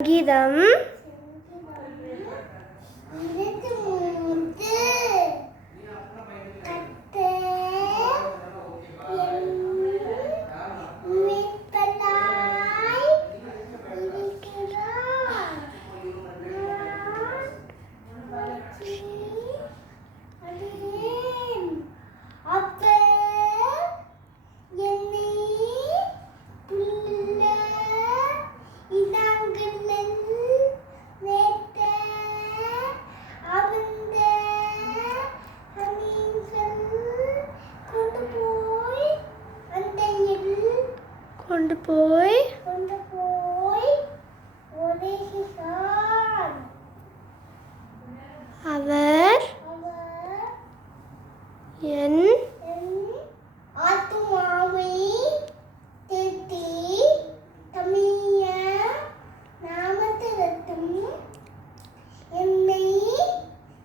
സംഗീതം Thank you. போய் கொண்டு போய் ஒதுகிறார் அவர் என் ஆத்மாவை திட்டி தமிழ நாமத்திரத்தும் என்னை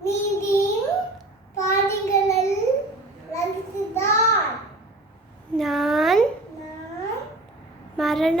நீதியும் பாடிகளில் ரசித்தார் நான் மரண